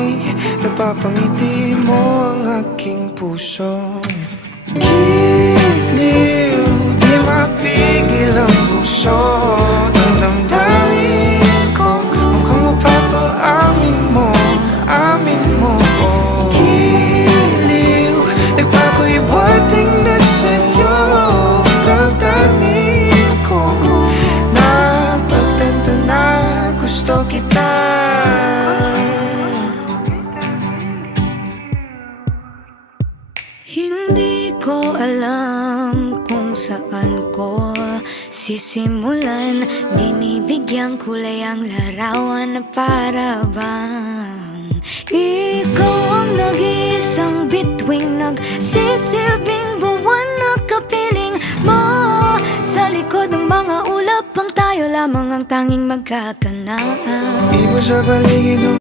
damdamin, napapangiti mo ang aking puso. Giliw, di mapigil ang puso ng damdamin ko. Mukhang mapapaamin mo, amin mo. Giliw, nagpapahiwating na sa'yo ang damdamin ko. Napagtanto na gusto kita. Hindi ko alam kung saan ko sisimulan. Binibigyang kulay ang larawan na para bang ikaw ang nag-iisang bituing, nagsisilbing buwan na kapiling mo. Sa likod ng mga ulap ang tayo lamang ang tanging magkakanaan. Ibon sa paligid